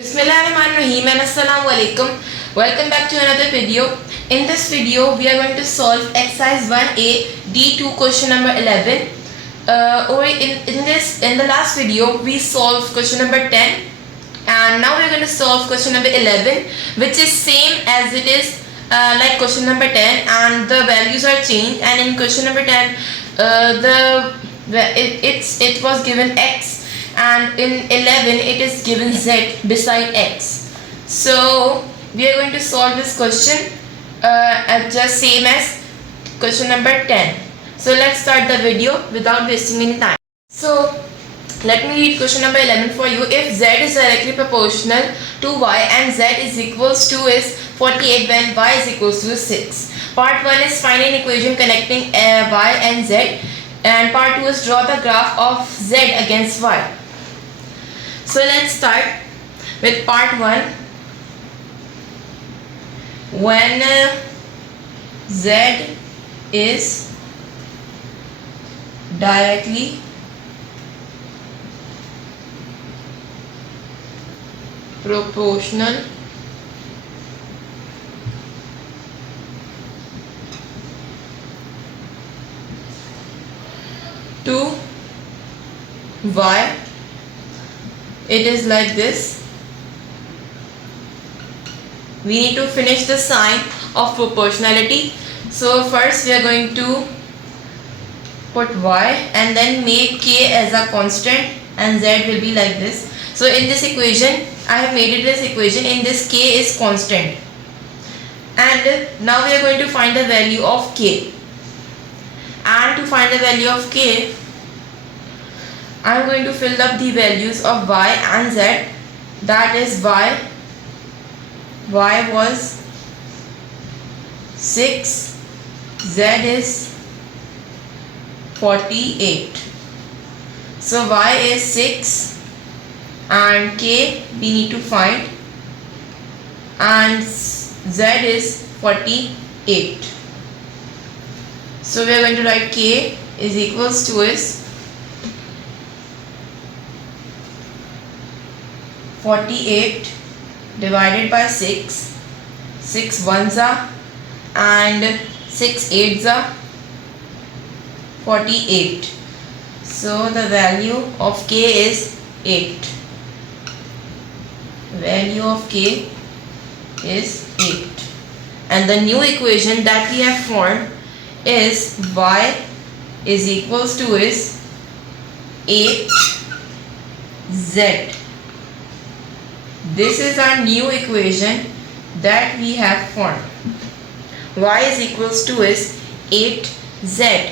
Bismillahirrahmanirrahim and Assalamualaikum. Welcome back to another video. In this video, we are going to solve exercise 1A D2 question number 11. In the last video, we solved question number 10, and now we are going to solve question number 11, which is same as it is like question number 10, and the values are changed. And in question number 10, it was given x, and in 11 it is given z beside x. So we are going to solve this question just same as question number 10. So let's start the video without wasting any time. So let me read question number 11 for you. If z is directly proportional to y and z is equals to is 48 when y is equals to 6. Part 1 is find an equation connecting y and z, and part 2 is draw the graph of z against y. So let's start with part 1. When z is directly proportional to y, it is like this. We need to finish the sign of proportionality. So first we are going to put y and then make k as a constant, and z will be like this. So in this equation, I have made it this equation. In this k is constant, and now we are going to find the value of k. And to find the value of k, I am going to fill up the values of y and z. That is y was 6, z is 48. So y is 6 and k we need to find, and z is 48. So we are going to write k is equals to is 48 divided by 6. 6 ones are and 6 eights are 48. So the value of k is 8. Value of k is 8. And the new equation that we have formed is y is equals to is 8z. This is our new equation that we have formed. Y is equals to is 8z.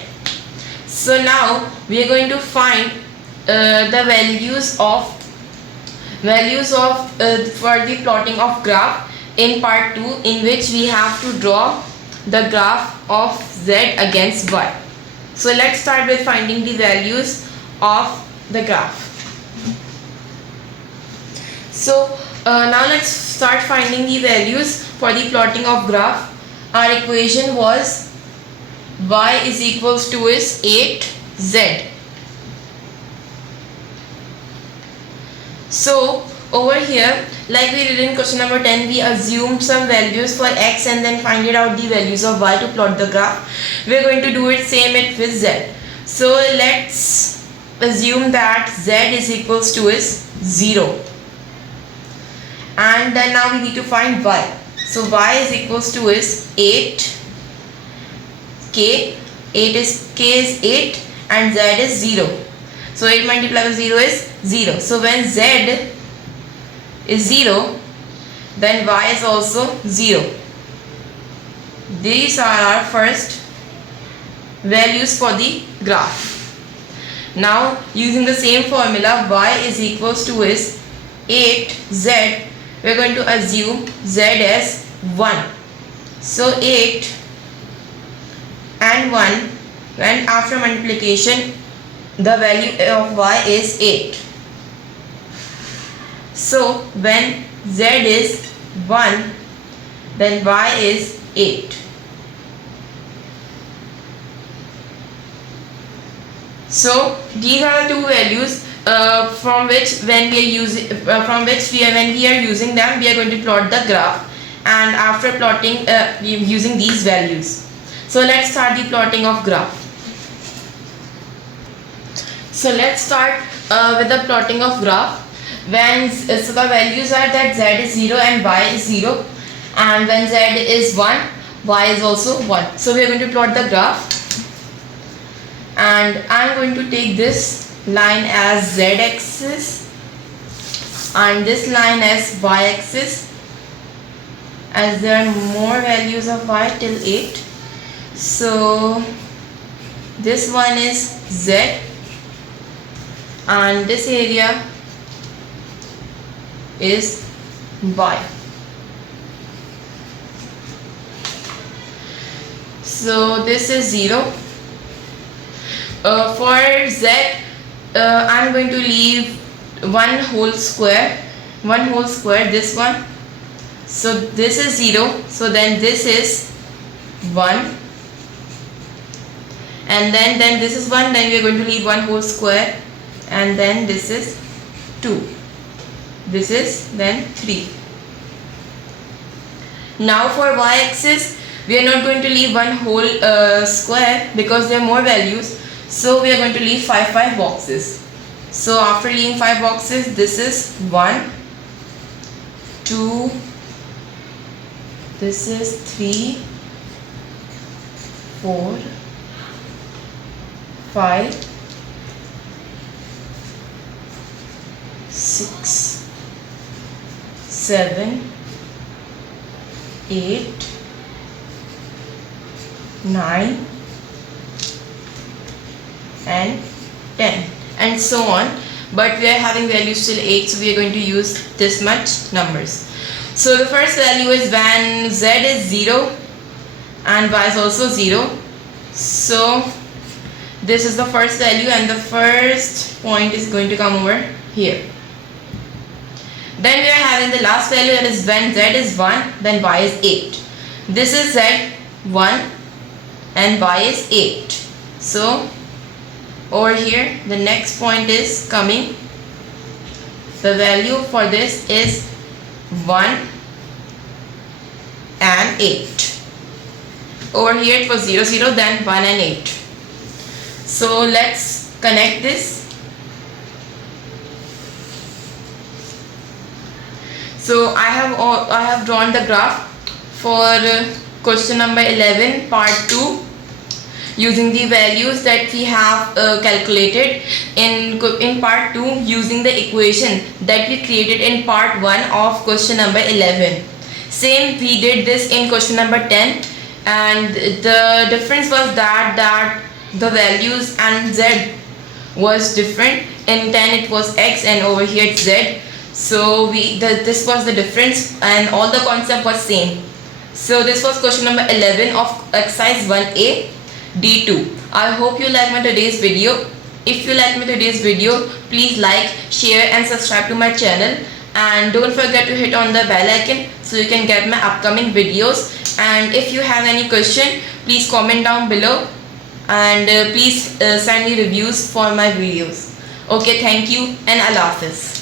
So now we are going to find the values of for the plotting of graph in part 2, in which we have to draw the graph of z against y. So let's start with finding the values of the graph. So now let's start finding the values for the plotting of graph. Our equation was y is equals to is 8z. So over here, like we did in question number 10, we assumed some values for x and then find it out the values of y to plot the graph. We are going to do it same with z. So let's assume that z is equals to is 0. And then now we need to find y. So y is equals to is 8 k. K is 8 and z is 0. So 8 multiplied by 0 is 0. So when z is 0, then y is also 0. These are our first values for the graph. Now using the same formula, y is equals to is 8z. We are going to assume z as 1. So 8 and 1, and after multiplication the value of y is 8. So when z is 1, then y is 8. So these are the two values from which when we are using them, we are going to plot the graph, and after plotting using these values. So let's start the plotting of graph. So let's start with the plotting of graph. So the values are that z is 0 and y is 0, and when z is 1, y is also 1. So we are going to plot the graph, and I am going to take this line as z-axis and this line as y-axis, as there are more values of y till 8. So this one is z, and this area is y. So this is 0. For z, I'm going to leave one whole square, this one. So this is 0, so then this is 1, and then this is 1, then we are going to leave one whole square, and then this is 2, this is then 3. Now for y-axis, we are not going to leave one whole square because there are more values, so we are going to leave 5 boxes. So after leaving 5 boxes, this is 1, 2, this is 3, 4, 5, 6, 7, 8, 9 and 10 and so on, but we are having values till 8, so we are going to use this much numbers. So the first value is when z is 0 and y is also 0. So this is the first value, and the first point is going to come over here. Then we are having the last value, that is when z is 1, then y is 8. This is z 1 and y is 8. So over here the next point is coming. The value for this is 1 and 8. Over here it was 0, 0, then 1 and 8. So let's connect this. So I have drawn the graph for question number 11 part 2 using the values that we have calculated in part 2 using the equation that we created in part 1 of question number 11. Same we did this in question number 10, and the difference was that the values and z was different. In 10 it was x and over here it's z. So this was the difference, and all the concept was same. So this was question number 11 of exercise 1A D2. I hope you like my today's video. If you like my today's video, please like, share and subscribe to my channel, and don't forget to hit on the bell icon so you can get my upcoming videos. And if you have any question, please comment down below, and please send me reviews for my videos. Okay, thank you and Allah Hafiz.